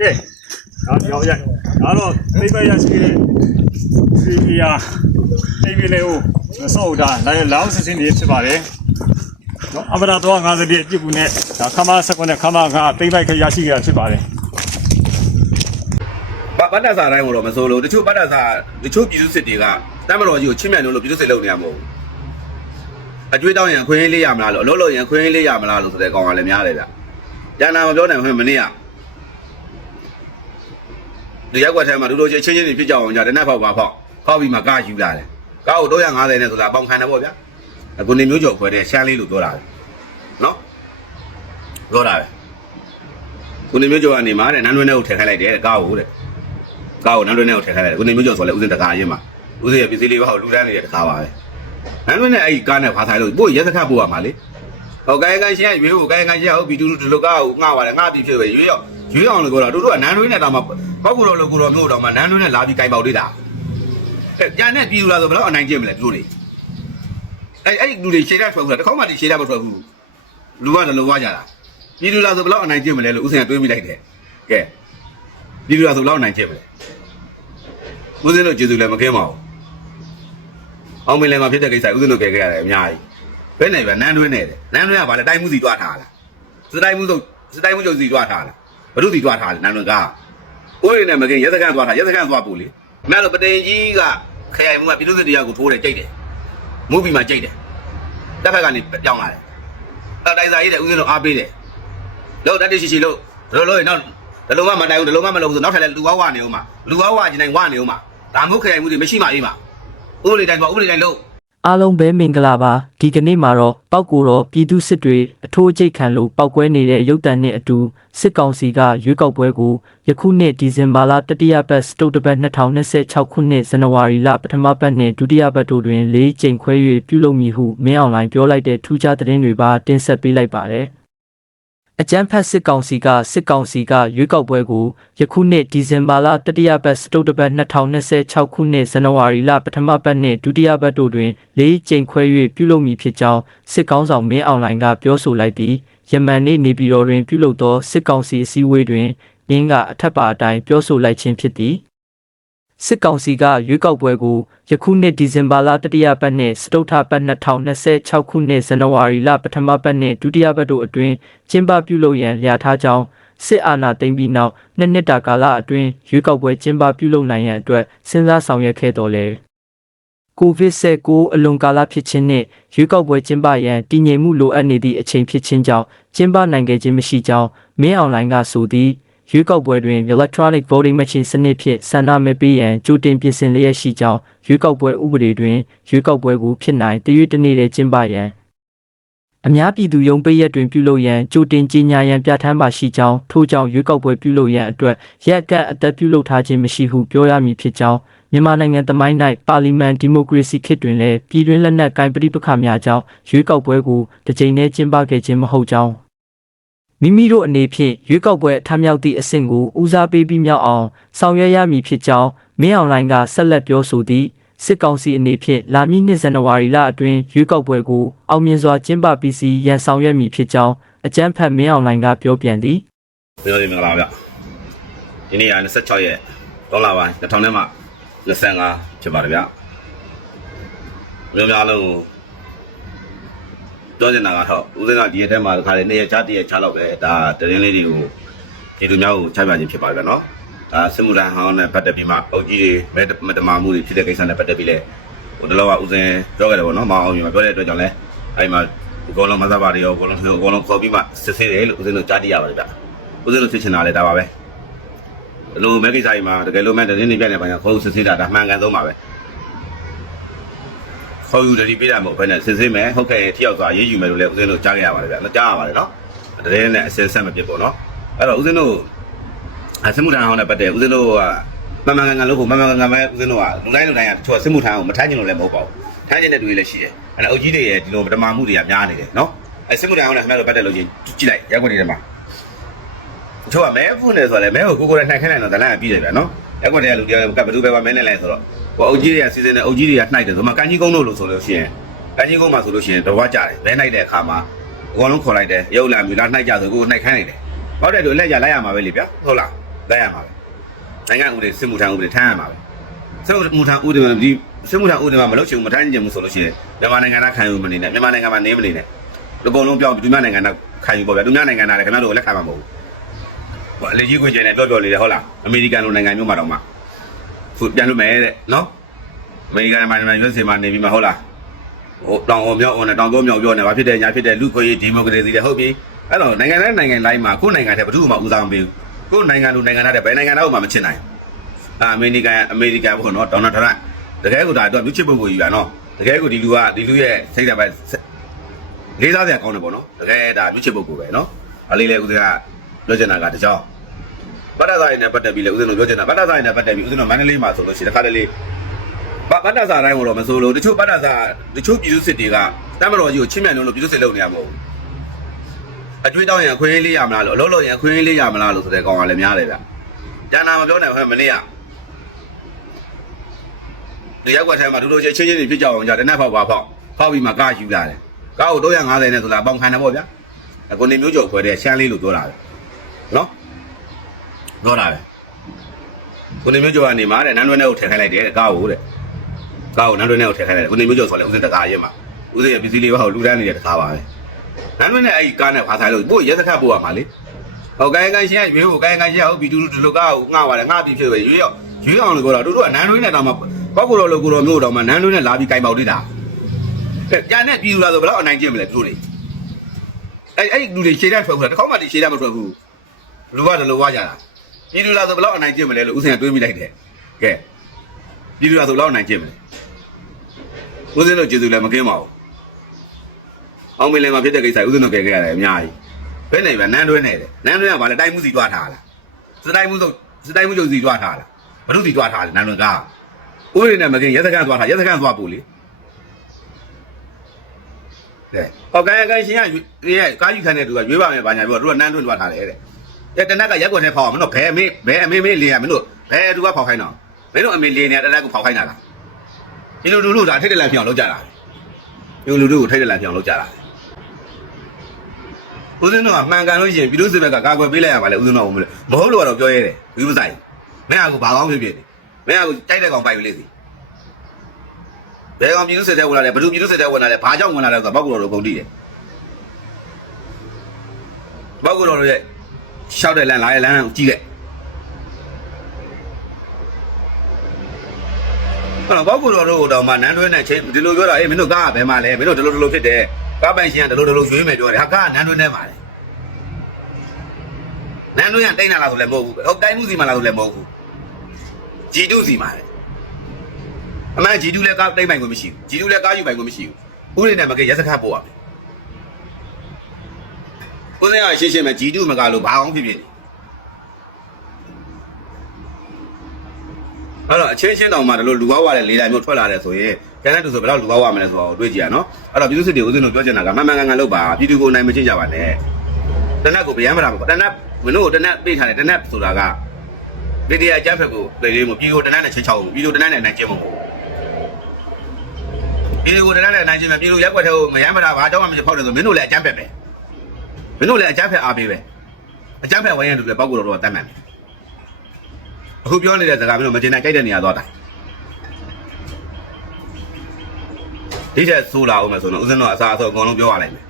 ကဲဒါပြောရဒါတော့သိပရရှိတဲ့ဒီပြာအိမ်ပြည်လေးကိုစောက်တာလည်းလောင်းစစ်စင်းနေဖြစ်ပါတယ်နော်အမရတော့50ပြည့်အပြစ်ကူနဲ့ဒါခမားစကွန်နဲ့ခမားကသိပိုက်ခရရှိရဖြစ်ပါတယ်ဗဗတ္တစာတိုင်းကိုတော့မစိုးလို့တချို့ဗတ္တစာတချို့ပြည်သူစစ်တွေကတမ်းမတော်ကြီးကိုချင်းမြန်လို့လို့ပြည်သူစစ်လုပ်နေရမဟုတ်ဘူးအကျွေးတောင်းရင်ခွင့်ရေးလေးရမလားလို့အလုပ်လုပ်ရင်ခွင့်ရေးလေးရမလားလို့ဆိုတဲ့ကောင်ကလည်းများတယ်ဗျ။ကျန်တာမပြောနိုင်ဘူးမနေ့က ဒီရက်ွက်ထဲမှာဒူတို့ချင်းချင်းချင်းဖြစ်ကြအောင်ညာတနက်ဖောက်ပါဖောက်ဖောက်ပြီးမှကားယူလာတယ်။ကားကို350နဲ့ဆိုတာပေါင်ခံတယ်ပေါ့ဗျာ။အခုနေမျိုးကျော်ခွဲတဲ့ရှမ်းလေးလို့ပြောတာပဲ။နော်။ပြောတာပဲ။ခုနေမျိုးကျော်ကနေမှာတဲ့နန်းတွင်းထဲကိုထည့်ခိုင်းလိုက်တယ်တဲ့ကားကိုတဲ့။ကားကိုနန်းတွင်းထဲကိုထည့်ခိုင်းလိုက်တယ်။ခုနေမျိုးကျော်ဆိုလဲဥစဉ်တကားရင်းမှာဥစဉ်ရဲ့ပစ္စည်းလေးပါကိုလူတန်းနေတဲ့တကားပါပဲ။နန်းတွင်းနဲ့အဲ့ဒီကားနဲ့ဖားဆိုင်လို့ပို့ရက်စခတ်ပို့ရမှာလေ။ဟောကိုင်းကိုင်းရှင်းရွေးကိုကိုင်းကိုင်းရှင်းဟုတ်ပြီတူတူဒီလိုကားကိုငှားပါတယ်ငှားပြီးဖြစ်ပဲရွေးရောက်ရွေးအောင်လို့ပြောတာတို့တို့ကနန်းတွင်းနဲ့တောင်မှ ပောက်ကူတော်လို့ကူတော်မျိုးတောင်မှနန်းတွင်းနဲ့လာပြီးကိုင်ပေါက်သေးတာ။အဲကြံတဲ့ပြည်သူလားဆိုဘယ်တော့အနိုင်ကျင့်မလဲတို့လေ။အဲ့အဲ့ဒီလူတွေရှေ့ရထွက်ဘူးလားတစ်ခေါက်မှဒီရှေ့ရမထွက်ဘူး။လူကလည်းလောဝကြတာ။ပြည်သူလားဆိုဘယ်တော့အနိုင်ကျင့်မလဲလို့ဥစဉ်ကတွေးမိလိုက်တယ်။ကဲပြည်သူလားဆိုဘယ်တော့အနိုင်ကျင့်မလဲ။ဥစဉ်တို့ကျေးဇူးလည်းမကင်းပါဘူး။အောင်မင်းလည်းမဖြစ်တဲ့ကိစ္စဥစဉ်တို့ကဲခဲ့ရတယ်အများကြီး။ဘယ်နဲ့ပဲနန်းတွင်းနဲ့တယ်။နန်းတွင်းကဘာလဲတိုင်းမှုစီတွားထားလား။စတိုင်းမှုဆိုစတိုင်းမှုချုပ်စီတွားထားလား။ဘုရုစီတွားထားလဲနန်းတွင်းက။ ဥရိနဲ့မကင်းရဲစခန်းတွားထားရဲစခန်းတွားပို့လေ။နားလို့ပတိန်ကြီးကခရိုင်မှုကပြည်သူစစ်တရားကိုထိုးတယ်ကြိတ်တယ်။မှုပြီးမှကြိတ်တယ်။တစ်ဖက်ကနေပြောင်းလာတယ်။အဲတိုင်စာရေးတဲ့ဥစဉ်တို့အားပေးတယ်။လို့တတိရှိရှိလို့တို့လို့နောက်ဒလုံးမမတိုင်ဘူးဒလုံးမမလုပ်ဘူးဆိုနောက်ထပ်လည်းလူဝဝနေဦးမှာလူဝဝကျင်တိုင်းဝနေဦးမှာဒါမျိုးခရိုင်မှုတွေမရှိမှအေးမှာဥပဒေတိုင်းတော့ဥပဒေတိုင်းလို့ အားလုံးပဲမင်္ဂလာပါဒီကနေ့မှာတော့ပောက်ကိုတော့ပြည်သူစစ်တွေအထိုးအကျိတ်ခံလို့ပောက်ကွဲနေတဲ့ရုပ်တံနဲ့အတူစစ်ကောင်စီကရွေးကောက်ပွဲကိုယခုနှစ်ဒီဇင်ဘာလတတိယပတ်စတုတ်တပတ်2026ခုနှစ်ဇန်နဝါရီလပထမပတ်နဲ့ဒုတိယပတ်တို့တွင်၄ကြိမ်ခွဲ၍ပြုလုပ်မည်ဟုမင်းအွန်လိုင်းပြောလိုက်တဲ့ထူးခြားသတင်းတွေပါတင်ဆက်ပေးလိုက်ပါတယ် အကြမ်းဖက်စစ်ကောင်စီကစစ်ကောင်စီကရွေးကောက်ပွဲကိုယခုနှစ်ဒီဇင်ဘာလတတိယပတ်စတုတ်တပတ်2026ခုနှစ်ဇန်နဝါရီလပထမပတ်နှင့်ဒုတိယပတ်တို့တွင်၄ကြိမ်ခွဲ၍ပြုလုပ်မည်ဖြစ်ကြောင်းစစ်ကောင်ဆောင်မင်းအွန်လိုင်းကပြောဆိုလိုက်ပြီးယမန်နေ့နေပြည်တော်တွင်ပြုလုပ်သောစစ်ကောင်စီအစည်းအဝေးတွင်ရင်းကအထက်ပါအတိုင်းပြောဆိုလိုက်ခြင်းဖြစ်သည် စစ်ကောင်စီကရွေးကောက်ပွဲကိုယခုနှစ်ဒီဇင်ဘာလတတိယပတ်နှင့်စတုထပတ်2026ခုနှစ်ဇန်နဝါရီလပထမပတ်နှင့်ဒုတိယပတ်တို့အတွင်းကျင်းပပြုလုပ်ရန်လျာထားကြောင်းစစ်အာဏာသိမ်းပြီးနောက်နှစ်နှစ်တာကာလအတွင်းရွေးကောက်ပွဲကျင်းပပြုလုပ်နိုင်ရန်အတွက်စဉ်းစားဆောင်ရွက်ခဲ့တော်လဲကိုဗစ် -19 အလွန်ကာလဖြစ်ခြင်းနှင့်ရွေးကောက်ပွဲကျင်းပရန်တည်ငြိမ်မှုလိုအပ်နေသည့်အချိန်ဖြစ်ခြင်းကြောင့်ကျင်းပနိုင်ခဲ့ခြင်းမရှိကြောင်းမင်းအွန်လိုင်းကဆိုသည် ရွေးကောက်ပွဲတွင် electronic voting machine စနစ်ဖြင့်ဆန္ဒမဲပေးရန်ကြိုတင်ပြင်ဆင်လျက်ရှိကြောင်းရွေးကောက်ပွဲဥပဒေတွင်ရွေးကောက်ပွဲကိုဖြစ်နိုင်တရွေ့တနေ့တည်းကျင်းပရန်အများပြည်သူရုံးပိတ်ရက်တွင်ပြုလုပ်ရန်ကြိုတင်ကြေညာရန်ပြဋ္ဌာန်းပါရှိကြောင်းထို့ကြောင့်ရွေးကောက်ပွဲပြုလုပ်ရန်အတွက်ရက်ကန့်အသက်ပြုလုပ်ထားခြင်းမရှိဟုပြောရမည်ဖြစ်ကြောင်းမြန်မာနိုင်ငံသမိုင်း၌ပါလီမန်ဒီမိုကရေစီခေတ်တွင်လည်းပြည်တွင်းလက်နက်ကိုင်ပဋိပက္ခများကြောင့်ရွေးကောက်ပွဲကိုတစ်ကြိမ်တည်းကျင်းပခဲ့ခြင်းမဟုတ်ကြောင်း မိမိတို့အနေဖြင့်ရွေးကောက်ပွဲအထမ်းမြောက်သည့်အဆင့်ကိုဦးစားပေးပြီးမြောက်အောင်ဆောင်ရွက်ရမည်ဖြစ်ကြောင်းမင်းအွန်လိုင်းကဆက်လက်ပြောဆိုသည်စစ်ကောင်စီအနေဖြင့်လာမည့်နှစ်ဇန်နဝါရီလအတွင်းရွေးကောက်ပွဲကိုအောင်မြင်စွာကျင်းပပြီးစီရန်ဆောင်ရွက်မည်ဖြစ်ကြောင်းအကြမ်းဖက်မင်းအွန်လိုင်းကပြောပြန်သည်ပြောရမင်္ဂလာပါဗျဒီနေ့က26ရက်ဒေါ်လာပိုင်း2000နဲ့မှ25ဖြစ်ပါတယ်ဗျမျိုးများလုံးကို ပြောနေတာကတော့ဦးစင်းကဒီရက်ထဲမှာခါလေနေ့ရက်ချတရက်ချလောက်ပဲဒါတရင်လေးတွေကိုဒီလူမျိုးကိုချပြခြင်းဖြစ်ပါတယ်ဗျနော်ဒါစစ်မှုထမ်းဟောင်းနဲ့ပတ်သက်ပြီးမှအုပ်ကြီးတွေမတမာမှုတွေဖြစ်တဲ့ကိစ္စနဲ့ပတ်သက်ပြီးလဲဟိုတလောကဦးစင်းပြောခဲ့တယ်ပေါ့နော်မအောင်ကြီးမှာပြောတဲ့အတွက်ကြောင့်လဲအဲ့မှာအကုန်လုံးမသဘာတွေရောအကုန်လုံးအကုန်လုံးခေါ်ပြီးမှစစ်ဆေးတယ်လို့ဦးစင်းတို့ကြားသိရပါတယ်ဗျဦးစင်းတို့ဖြစ်ချင်တာလဲဒါပါပဲဘလို့မဲကိစ္စကြီးမှာတကယ်လို့မဲတင်းနေပြနေပါညာခေါ်စစ်ဆေးတာဒါမှန်ကန်ဆုံးပါပဲ ခေါ်ယူတတိပေးတာမဟုတ်ဘဲနဲ့စစ်ဆေးမယ်ဟုတ်ကဲ့ထိရောက်စွာရေးယူမယ်လို့လည်းဦးဇင်းတို့ကြားခဲ့ရပါတယ်ဗျာကြားရပါတယ်နော်တကယ်နဲ့အစင်ဆက်မဖြစ်ပေါ့နော်အဲ့တော့ဦးဇင်းတို့အစမှုထမ်းအောင်နဲ့ပတ်သက်ဦးဇင်းတို့ကမမှန်ကန်ကန်လို့ကိုမမှန်ကန်ကန်ပဲဦးဇင်းတို့ကလူတိုင်းလူတိုင်းကတချို့စမှုထမ်းအောင်မထမ်းချင်လို့လည်းမဟုတ်ပါဘူးထမ်းချင်တဲ့လူတွေလည်းရှိတယ်အဲ့ဒါအုပ်ကြီးတွေရဲ့ဒီလိုပထမမှုတွေကများနေတယ်နော်အဲ့စမှုထမ်းအောင်နဲ့ခင်ဗျားတို့ပတ်သက်လို့ချင်းကြည့်လိုက်ရက်ွက်တွေထဲမှာချို့ကမဲဖုန်းနေဆိုတော့လေမဲကိုကိုကိုနဲ့နှိုက်ခိုင်းလိုက်တော့ဒလန်ကပြီးတယ်ဗျာနော် ရက်ကွက်တွေကလူတွေကကဘယ်သူပဲပါမဲနဲ့လဲဆိုတော့ဟိုအုပ်ကြီးတွေကစီစဉ်တဲ့အုပ်ကြီးတွေကနှိုက်တယ်ဆိုမှကန်ကြီးကုန်းတို့လို့ဆိုလို့ရှိရင်ကန်ကြီးကုန်းမှာဆိုလို့ရှိရင်တော့ကြတယ်ဘဲနှိုက်တဲ့အခါမှာအကုန်လုံးခေါ်လိုက်တယ်ရုပ်လာမြူလာနှိုက်ကြဆိုကိုကိုနှိုက်ခိုင်းလိုက်တယ်ဟုတ်တယ်သူလက်ကြလိုက်ရမှာပဲလေဗျာဟုတ်လားလိုက်ရမှာပဲနိုင်ငံဥပဒေစစ်မှုထမ်းဥပဒေထမ်းရမှာပဲစစ်မှုထမ်းဥပဒေမှာဒီစစ်မှုထမ်းဥပဒေမှာမလုပ်ချင်ဘူးမထမ်းချင်ဘူးဆိုလို့ရှိရင်မြန်မာနိုင်ငံသားခံယူမနေနဲ့မြန်မာနိုင်ငံမှာနေမနေနဲ့အကုန်လုံးပြောင်းဒုညနိုင်ငံသားခံယူပေါ့ဗျာဒုညနိုင်ငံသားလည်းခင်ဗျားတို့လက်ခံမှာမဟုတ်ဘူးဟို အလေးကြီးခွင့်ကျင်နေပြောပြောလေးတယ်ဟုတ်လားအမေရိကန်လိုနိုင်ငံမျိုးမှာတော့မှသူပြန်လို့မယ်တဲ့နော်အမေရိကန်မှာရွေးစင်မှာနေပြီးမှဟုတ်လားဟိုတောင်အောင်မြောက်အောင်နဲ့တောင်သုံးမြောက်ပြောနေဘာဖြစ်တယ်ညာဖြစ်တယ်လူခွေးဒီမိုကရေစီတဲ့ဟုတ်ပြီအဲ့တော့နိုင်ငံတိုင်းနိုင်ငံတိုင်းမှာကိုယ်နိုင်ငံတဲ့ဘယ်သူမှဦးစားမပေးဘူးကိုယ်နိုင်ငံလူနိုင်ငံသားတဲ့ဘယ်နိုင်ငံတော့မှမချစ်နိုင်ဘူးအမေရိကန်အမေရိကန်ပေါ့နော်ဒေါ်နယ်ထရန့်တကယ်ကိုဒါတော့မြစ်ချစ်ပုဂ္ဂိုလ်ကြီးပါနော်တကယ်ကိုဒီလူကဒီလူရဲ့စိတ်ဓာတ်ပဲလေးစားစရာကောင်းတယ်ပေါ့နော်တကယ်ဒါမြစ်ချစ်ပုဂ္ဂိုလ်ပဲနော်အလေးလေးဦးစင်ကပြောချင်တာကတကြောင် ဗတ္တစာရည်နဲ့ပတ်သက်ပြီးလေဦးစင်တို့ပြောချင်တာဗတ္တစာရည်နဲ့ပတ်သက်ပြီးဦးစင်တို့မန္တလေးမှာဆိုလို့ရှိရင်တစ်ခါတလေဗတ္တစာတိုင်းကိုတော့မဆိုလို့တချို့ဗတ္တစာတချို့ပြည်သူစစ်တွေကတမတော်ကြီးကိုချင်းမြန်လို့ပြည်သူစစ်လုပ်နေရမဟုတ်ဘူးအကျွေးတောင်းရင်အခွင့်အရေးလေးရမလားလို့အလုပ်လုပ်ရင်အခွင့်အရေးလေးရမလားလို့ဆိုတဲ့ကောင်ကလည်းများတယ်ဗျကျန်တာမပြောနိုင်ဘူးဟဲ့မနေ့ကဒီရက်ွက်ထဲမှာဒူတို့ချင်းချင်းချင်းတွေဖြစ်ကြအောင်ကြာတနက်ဖောက်ပါဖောက်ဖောက်ပြီးမှကားယူလာတယ်ကားကို350နဲ့ဆိုတာပေါင်ခံတယ်ပေါ့ဗျာအခုနေမျိုးကျော်ခွဲတဲ့ရှမ်းလေးလို့ပြောတာပဲနော် ပြောတာပဲကိုနေမျိုးကျော်ကနေမှာတဲ့နန်းတွဲနဲ့ကိုထည့်ခိုင်းလိုက်တယ်တဲ့ကားကိုတဲ့ကားကိုနန်းတွဲနဲ့ကိုထည့်ခိုင်းလိုက်တယ်ကိုနေမျိုးကျော်ဆိုလဲဥစဉ်တကားရဲမှာဥစဉ်ရဲ့ပစ္စည်းလေးပါကိုလူတန်းနေတဲ့တကားပါပဲနန်းတွဲနဲ့အဲ့ဒီကားနဲ့ဖာဆိုင်လို့ပို့ရဲစခတ်ပို့ရမှာလေဟောကိုင်းကိုင်းရှင်းရွေးကိုကိုင်းကိုင်းရှင်းဟုတ်ပြီတူတူဒီလိုကားကိုငှားပါတယ်ငှားပြီးဖြစ်ပဲရွေးရောက်ရွေးအောင်လို့ပြောတာတို့တို့ကနန်းတွဲနဲ့တောင်မှပေါက်ကိုတော်လိုကိုတော်မျိုးတော်မှာနန်းလွန်းနဲ့လာပြီးကင်ပေါက်တိတာကဲကြံနဲ့ပြည်သူလာဆိုဘယ်တော့အနိုင်ကျင့်မလဲသူတို့တွေအဲ့အဲ့လူတွေရှေ့တန်းထွက်ခွာတစ်ခေါက်မှဒီရှေ့တန်းမထွက်ဘူးလူကတလူဝါကြတာ ပြည်သူလာဆိုဘယ်တော့အနိုင်ကျင့်မလဲလို့ဦးစင်ကတွေးမိလိုက်တယ်ကဲပြည်သူလာဆိုဘယ်တော့အနိုင်ကျင့်မလဲဦးစင်တို့ကျေးဇူးလည်းမကင်းပါဘူးအောင်မင်းလည်းမဖြစ်တဲ့ကိစ္စဦးစင်တို့ကဲခဲ့ရတယ်အများကြီးဘယ်နဲ့ပဲနန်းတွဲနေတယ်နန်းတွဲကဘာလဲတိုင်းမှုစီတွားထားလားစတိုင်းမှုဆိုစတိုင်းမှုချုပ်စီတွားထားလားဘလို့စီတွားထားလဲနန်းတွဲကားဥပဒေနဲ့မကင်းရဲစခန်းသွားတာရဲစခန်းသွားပို့လေကဲဟောကိုင်းကိုင်းရှင်ကရဲကားယူခံတဲ့သူကရွေးပါမယ်ဘာညာပြောသူကနန်းတွန်းသွားထားတယ်တဲ့ တဲ့တနက်ကရက်ွက်ထဲဖောက်အောင်မင်းတို့ဘယ်အမေဘယ်အမေမေးလင်းရမင်းတို့ဘယ်သူကဖောက်ခိုင်းတော့မင်းတို့အမေလင်းနေတနက်ကိုဖောက်ခိုင်းတာလားဒီလိုလူလူဒါထိတ်တလန့်ပြောင်းလုပ်ကြတာဒီလူလူကိုထိတ်တလန့်ပြောင်းလုပ်ကြတာဦးဇင်းတို့ကမှန်ကန်လို့ရှိရင်ပြည်သူစစ်ဘက်ကကာကွယ်ပေးလိုက်ရပါလေဦးဇင်းတို့ကမဟုတ်လို့ကတော့ပြောရဲတယ်ဘူးမဆိုင်မင်းကကိုဘာကောင်းဖြစ်ဖြစ်နေမင်းကတိုက်တဲ့ကောင်ပိုက်ပြီလေစီဘယ်ကောင်ပြည်သူစစ်တဲ့ဝင်လာလဲဘယ်သူပြည်သူစစ်တဲ့ဝင်လာလဲဘာကြောင့်ဝင်လာလဲဆိုတော့ဘောက်ကူတော်တို့ကုန်တည်တယ်ဘောက်ကူတော်တို့ရဲ့ ရှောက်တဲ့လမ်းလာရဲ့လမ်းကိုကြည့်ခဲ့အဲ့တော့ဘောက်ကူတော်တို့တော့မှနန်းတွဲနဲ့ချင်းဒီလိုပြောတာအေးမင်းတို့ကားကဘယ်မှာလဲမင်းတို့ဒီလိုဒီလိုဖြစ်တယ်ကားပိုင်ရှင်ကဒီလိုဒီလိုရွေးမယ်ပြောတယ်ဟာကားကနန်းတွဲနဲ့မှာလေနန်းတွဲကတိတ်နာလားဆိုလည်းမဟုတ်ဘူးဟုတ်တိုင်းမှုစီမှာလားဆိုလည်းမဟုတ်ဘူးဂျီတုစီမှာလေအမှန်ဂျီတုလည်းကားတိတ်ပိုင်ခွင့်မရှိဘူးဂျီတုလည်းကားယူပိုင်ခွင့်မရှိဘူးဥရိနဲ့မကရက်စခတ်ပို့ရမယ် ကိုယ်ကရှင်းရှင်းပဲဂျီတုမကလို့ဘာအောင်ဖြစ်ဖြစ်နေအဲ့တော့အချင်းချင်းတောင်မှဒီလိုလူဝဝတဲ့လေးတိုင်းမျိုးထွက်လာတယ်ဆိုရင်ကျန်တဲ့သူဆိုဘယ်တော့လူဝဝမလဲဆိုတော့တွေးကြည့်ရနော်အဲ့တော့ပြည်သူစစ်တွေဦးဇင်းတို့ပြောချင်တာကမှန်မှန်ကန်ကန်လုပ်ပါပြည်သူကိုနိုင်မချင်းကြပါနဲ့တနက်ကိုဗျမ်းမလာဘူးတနက်မင်းတို့တနက်ပေးထားတယ်တနက်ဆိုတာကဒီတရားအကြမ်းဖက်ကိုပြည်လေးမပြည်ကိုတနက်နဲ့ချင်းချောက်ဘူးပြည်ကိုတနက်နဲ့နိုင်ကျင်းမဟုတ်ပြည်ကိုတနက်နဲ့နိုင်ကျင်းမယ်ပြည်ကိုရက်ွက်ထဲကိုမရမ်းမတာဘာကြောင့်မှမဖောက်တယ်ဆိုမင်းတို့လည်းအကြမ်းဖက်ပဲ မင်းတို့လည်းအကြမ်းဖက်အားပေးပဲအကြမ်းဖက်ဝိုင်းရတူလည်းပောက်ကိုတော့တော့တတ်မှန်တယ်အခုပြောနေတဲ့စကားမင်းတို့မကျင်နိုင်ကြိုက်တဲ့နေရာသွားတာဒီချက်ဆိုးလာအောင်မယ်ဆိုတော့ဦးဇင်းတို့အစားအသောက်အကုန်လုံးပြောရလိုက်မယ်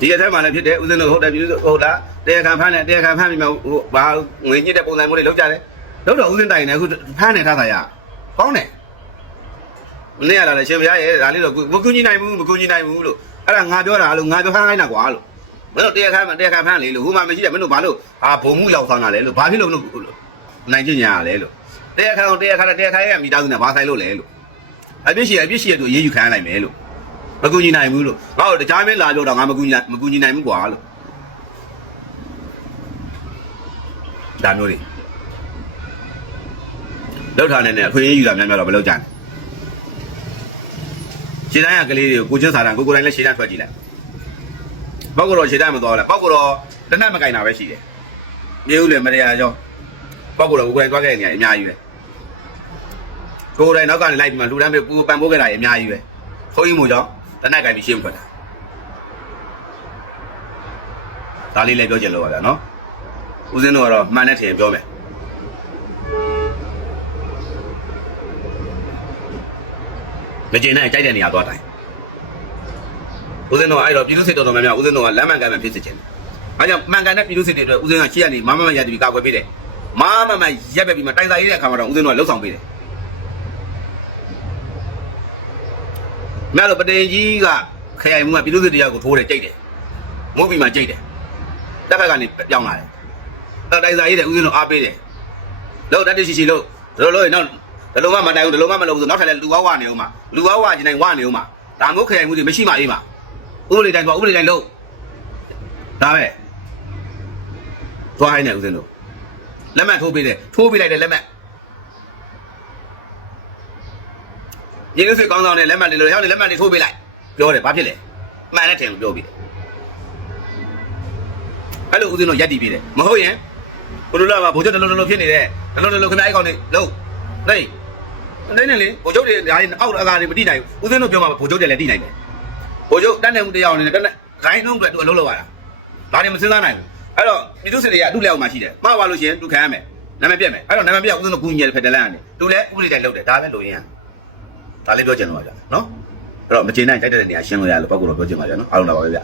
ဒီအထက်မှာလည်းဖြစ်တယ်ဦးဇင်းတို့ဟုတ်တယ်ပြည်ဟုတ်လားတရားခံဖမ်းတယ်တရားခံဖမ်းပြီးမှဟိုဘာငွေညစ်တဲ့ပုံစံမျိုးတွေလောက်ကြတယ်လောက်တော့ဦးဇင်းတိုင်နေအခုဖမ်းနေထားတာရကောင်းတယ်မနေ့ကလာတယ်ရှင်ဘုရားရဲ့ဒါလေးတော့မကူညီနိုင်ဘူးမကူညီနိုင်ဘူးလို့ အဲ့ဒါငါပြောတာလို့ငါပြောခိုင်းတာကွာလို့မင်းတို့တရားခံတရားခံဖမ်းလေလို့ဟိုမှာမရှိတယ်မင်းတို့ဘာလို့ဟာဘုံမှုရောက်ဆောင်တာလဲလို့ဘာဖြစ်လို့မလို့နိုင်ကျင်ညာလဲလို့တရားခံတရားခံတရားခံရဲ့မိသားစုနဲ့ဘာဆိုင်လို့လဲလို့အပြစ်ရှိအပြစ်ရှိရတူရေးယူခံရနိုင်မယ်လို့မကူညီနိုင်ဘူးလို့ငါတို့တခြားမင်းလာပြောတော့ငါမကူညီမကူညီနိုင်ဘူးကွာလို့ဒါမျိုးတွေလောက်ထားနေနဲ့အခွင့်အရေးယူတာများများတော့မလောက်ကြနဲ့ ခြေတိုင်းကကလေးတွေကိုကိုချင်းစာတန်ကိုကိုတိုင်းလည်းခြေတန်းထွက်ကြည့်လိုက်ပောက်ကတော့ခြေတန်းမသွားဘူးလားပောက်ကတော့တနက်မကင်တာပဲရှိတယ်မြေဦးလည်းမတရားကြောပောက်ကတော့ကိုကိုတိုင်းသွားခဲ့နေရအများကြီးပဲကိုကိုတိုင်းနောက်ကနေလိုက်ပြီးမှလူတန်းပဲပူပန်ပိုးခဲ့တာအများကြီးပဲခေါင်းကြီးမို့ကြောင့်တနက်ကင်ပြီးရှင်းဖွက်တာဒါလေးလည်းပြောချင်လို့ပါဗျာနော်ဦးစင်းတို့ကတော့မှန်တဲ့ထင်ပြောမယ် မကျေနပ်ကြိုက်တဲ့နေရာသွားတိုင်းဦးစင်းတို့ကအဲ့တော့ပြည်သူစစ်တော်တော်များများဦးစင်းတို့ကလမ်းမှန်ကန်မှဖြစ်စေချင်တယ်အဲကြောင့်မှန်ကန်တဲ့ပြည်သူစစ်တွေအတွက်ဦးစင်းကရှေ့ကနေမမမရတပြီးကာကွယ်ပေးတယ်မမမရက်ပဲပြီးမှတိုင်စာရေးတဲ့အခါမှာတော့ဦးစင်းတို့ကလှုပ်ဆောင်ပေးတယ်မြတ်တော်ပတေကြီးကခရိုင်မှုကပြည်သူစစ်တရားကိုထိုးတယ်ကြိတ်တယ်မုတ်ပြီးမှကြိတ်တယ်တက်ဖက်ကနေပြောင်းလာတယ်တော့တိုင်စာရေးတဲ့ဦးစင်းတို့အားပေးတယ်လို့တက်တရှိရှိလို့လို့လို့နောက် ဒလုံးမမတိုင်ဘူးဒလုံးမမလုပ်ဘူးဆိုနောက်ထပ်လည်းလူဝဝနေအောင်မှာလူဝဝကျင်တိုင်းဝနေအောင်မှာဒါမျိုးခရိုင်မှုတွေမရှိမှအေးမှာဥပဒေတိုင်းတော့ဥပဒေတိုင်းလို့ဒါပဲသွားဟိုင်းနေဦးစင်းတို့လက်မှတ်ထိုးပေးတယ်ထိုးပေးလိုက်တယ်လက်မှတ်ရေလို့စိတ်ကောင်းဆောင်တဲ့လက်မှတ်တွေလို့ဟောက်လက်မှတ်တွေထိုးပေးလိုက်ပြောတယ်ဘာဖြစ်လဲမှန်တဲ့ထင်ကိုပြောပြီးတယ်အဲ့လိုဦးစင်းတို့ရက်တည်ပြီးတယ်မဟုတ်ရင်ဘုလိုလာမှာဘိုးချုပ်တလုံးတလုံးဖြစ်နေတယ်တလုံးတလုံးခင်ဗျားအိကောင်နေလို့ နေနေနေလေဘိုးချုပ်တွေဒါအောက်အကာတွေမတိနိုင်ဘူးဦးစင်းတို့ပြောမှာဘိုးချုပ်တွေလည်းတိနိုင်တယ်ဘိုးချုပ်တန်းနေမှုတရားအောင်နေတယ်တန်းနေဂိုင်းလုံးတွေသူအလုံးလောက်ရတာဒါတွေမစဉ်းစားနိုင်ဘူးအဲ့တော့ပြည်သူစစ်တွေကအတူလက်အောက်မှာရှိတယ်မှားပါလို့ရှိရင်သူခံရမယ်နာမည်ပြက်မယ်အဲ့တော့နာမည်ပြက်ဦးစင်းတို့ကူညီရတဲ့ဖက်တလန်ကနေသူလည်းဥပဒေတိုင်းလုပ်တယ်ဒါပဲလိုရင်းဒါလေးပြောချင်တော့ပါဗျာနော်အဲ့တော့မကျေနပ်ကြိုက်တဲ့နေရာရှင်းလို့ရလို့ပောက်ကတော့ပြောချင်ပါဗျာနော်အားလုံးတော့ပါပဲဗျာ